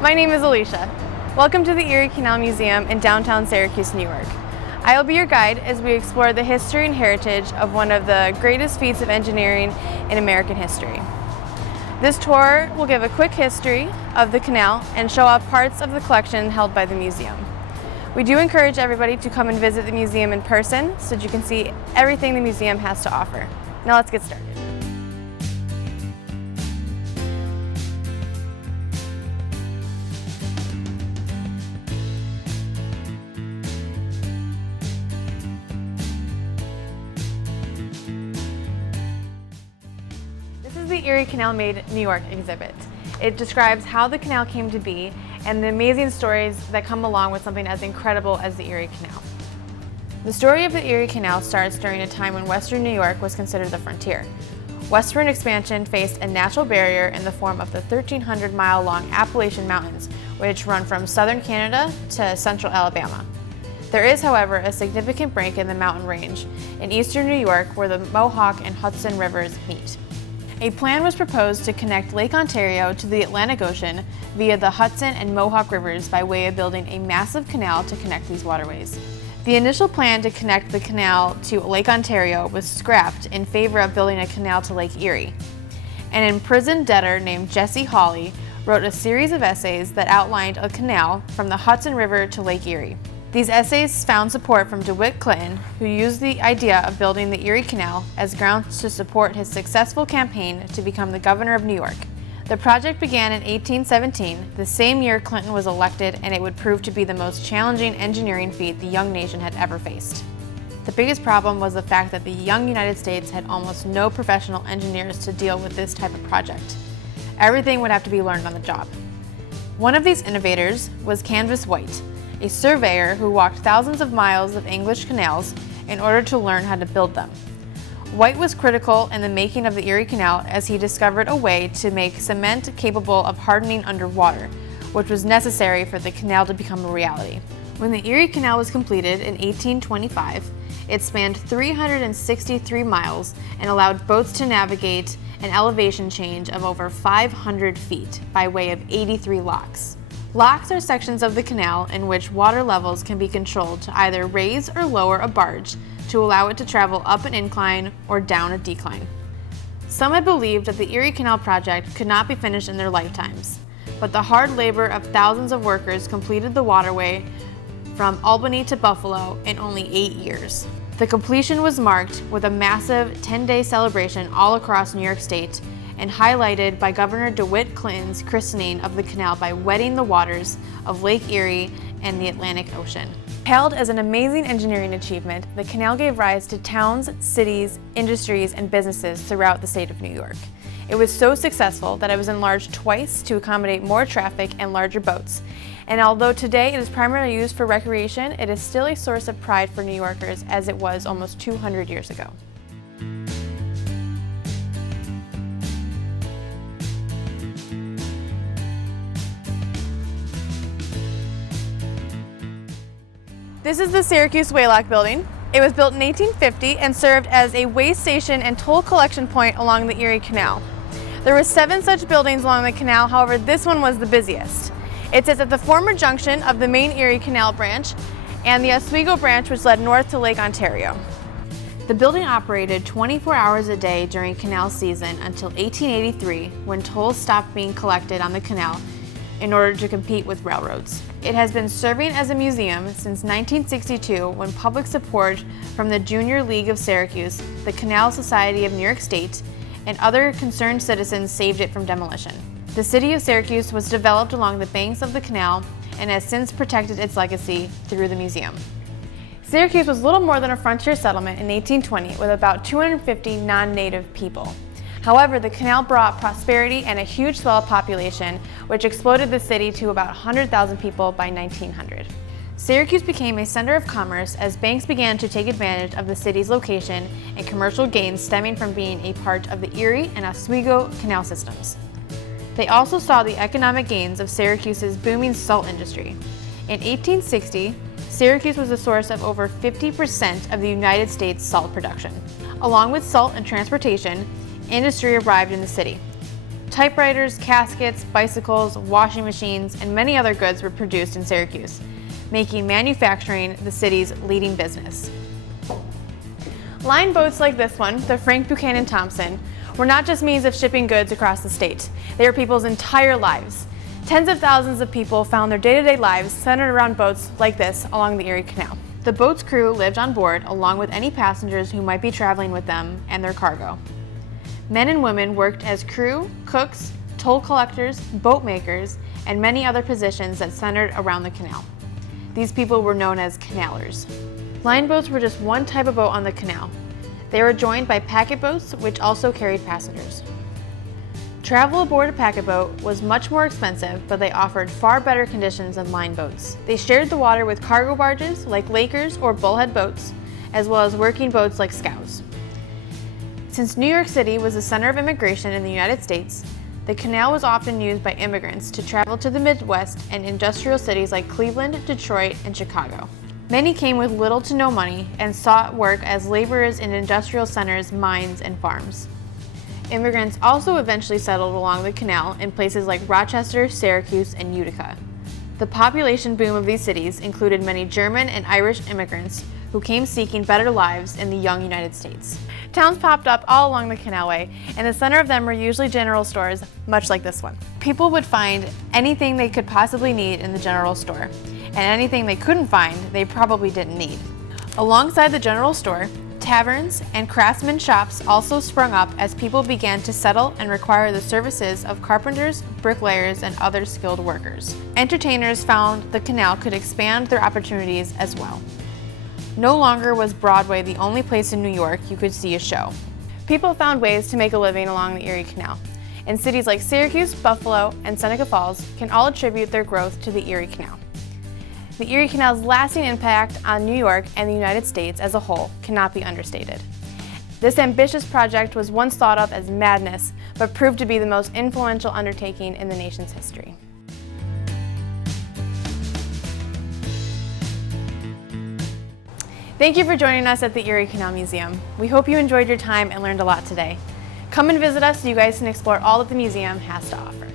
My name is Alicia. Welcome to the Erie Canal Museum in downtown Syracuse, New York. I will be your guide as we explore the history and heritage of one of the greatest feats of engineering in American history. This tour will give a quick history of the canal and show off parts of the collection held by the museum. We do encourage everybody to come and visit the museum in person so that you can see everything the museum has to offer. Now let's get started. This is the Erie Canal Made New York exhibit. It describes how the canal came to be and the amazing stories that come along with something as incredible as the Erie Canal. The story of the Erie Canal starts during a time when Western New York was considered the frontier. Westward expansion faced a natural barrier in the form of the 1,300-mile-long Appalachian Mountains, which run from southern Canada to central Alabama. There is, however, a significant break in the mountain range in eastern New York where the Mohawk and Hudson rivers meet. A plan was proposed to connect Lake Ontario to the Atlantic Ocean via the Hudson and Mohawk rivers by way of building a massive canal to connect these waterways. The initial plan to connect the canal to Lake Ontario was scrapped in favor of building a canal to Lake Erie. An imprisoned debtor named Jesse Hawley wrote a series of essays that outlined a canal from the Hudson River to Lake Erie. These essays found support from DeWitt Clinton, who used the idea of building the Erie Canal as grounds to support his successful campaign to become the governor of New York. The project began in 1817, the same year Clinton was elected, and it would prove to be the most challenging engineering feat the young nation had ever faced. The biggest problem was the fact that the young United States had almost no professional engineers to deal with this type of project. Everything would have to be learned on the job. One of these innovators was Canvas White, a surveyor who walked thousands of miles of English canals in order to learn how to build them. White was critical in the making of the Erie Canal as he discovered a way to make cement capable of hardening underwater, which was necessary for the canal to become a reality. When the Erie Canal was completed in 1825, it spanned 363 miles and allowed boats to navigate an elevation change of over 500 feet by way of 83 locks. Locks are sections of the canal in which water levels can be controlled to either raise or lower a barge to allow it to travel up an incline or down a decline. Some had believed that the Erie Canal project could not be finished in their lifetimes, but the hard labor of thousands of workers completed the waterway from Albany to Buffalo in only 8 years. The completion was marked with a massive 10-day celebration all across New York State and highlighted by Governor DeWitt Clinton's christening of the canal by wetting the waters of Lake Erie and the Atlantic Ocean. Hailed as an amazing engineering achievement, the canal gave rise to towns, cities, industries, and businesses throughout the state of New York. It was so successful that it was enlarged twice to accommodate more traffic and larger boats. And although today it is primarily used for recreation, it is still a source of pride for New Yorkers as it was almost 200 years ago. This is the Syracuse Waylock building. It was built in 1850 and served as a way station and toll collection point along the Erie Canal. There were 7 such buildings along the canal, however this one was the busiest. It sits at the former junction of the main Erie Canal branch and the Oswego branch, which led north to Lake Ontario. The building operated 24 hours a day during canal season until 1883, when tolls stopped being collected on the canal in order to compete with railroads. It has been serving as a museum since 1962, when public support from the Junior League of Syracuse, the Canal Society of New York State, and other concerned citizens saved it from demolition. The city of Syracuse was developed along the banks of the canal and has since protected its legacy through the museum. Syracuse was little more than a frontier settlement in 1820 with about 250 non-native people. However, the canal brought prosperity and a huge swell of population, which exploded the city to about 100,000 people by 1900. Syracuse became a center of commerce as banks began to take advantage of the city's location and commercial gains stemming from being a part of the Erie and Oswego canal systems. They also saw the economic gains of Syracuse's booming salt industry. In 1860, Syracuse was the source of over 50% of the United States salt production. Along with salt and transportation, industry arrived in the city. Typewriters, caskets, bicycles, washing machines, and many other goods were produced in Syracuse, making manufacturing the city's leading business. Line boats like this one, the Frank Buchanan Thompson, were not just means of shipping goods across the state. They were people's entire lives. Tens of thousands of people found their day-to-day lives centered around boats like this along the Erie Canal. The boat's crew lived on board along with any passengers who might be traveling with them and their cargo. Men and women worked as crew, cooks, toll collectors, boat makers, and many other positions that centered around the canal. These people were known as canalers. Line boats were just one type of boat on the canal. They were joined by packet boats, which also carried passengers. Travel aboard a packet boat was much more expensive, but they offered far better conditions than line boats. They shared the water with cargo barges like Lakers or bullhead boats, as well as working boats like scows. Since New York City was the center of immigration in the United States, the canal was often used by immigrants to travel to the Midwest and industrial cities like Cleveland, Detroit, and Chicago. Many came with little to no money and sought work as laborers in industrial centers, mines, and farms. Immigrants also eventually settled along the canal in places like Rochester, Syracuse, and Utica. The population boom of these cities included many German and Irish immigrants who came seeking better lives in the young United States. Towns popped up all along the canalway, and the center of them were usually general stores, much like this one. People would find anything they could possibly need in the general store, and anything they couldn't find, they probably didn't need. Alongside the general store, taverns and craftsman shops also sprung up as people began to settle and require the services of carpenters, bricklayers, and other skilled workers. Entertainers found the canal could expand their opportunities as well. No longer was Broadway the only place in New York you could see a show. People found ways to make a living along the Erie Canal, and cities like Syracuse, Buffalo, and Seneca Falls can all attribute their growth to the Erie Canal. The Erie Canal's lasting impact on New York and the United States as a whole cannot be understated. This ambitious project was once thought of as madness, but proved to be the most influential undertaking in the nation's history. Thank you for joining us at the Erie Canal Museum. We hope you enjoyed your time and learned a lot today. Come and visit us so you guys can explore all that the museum has to offer.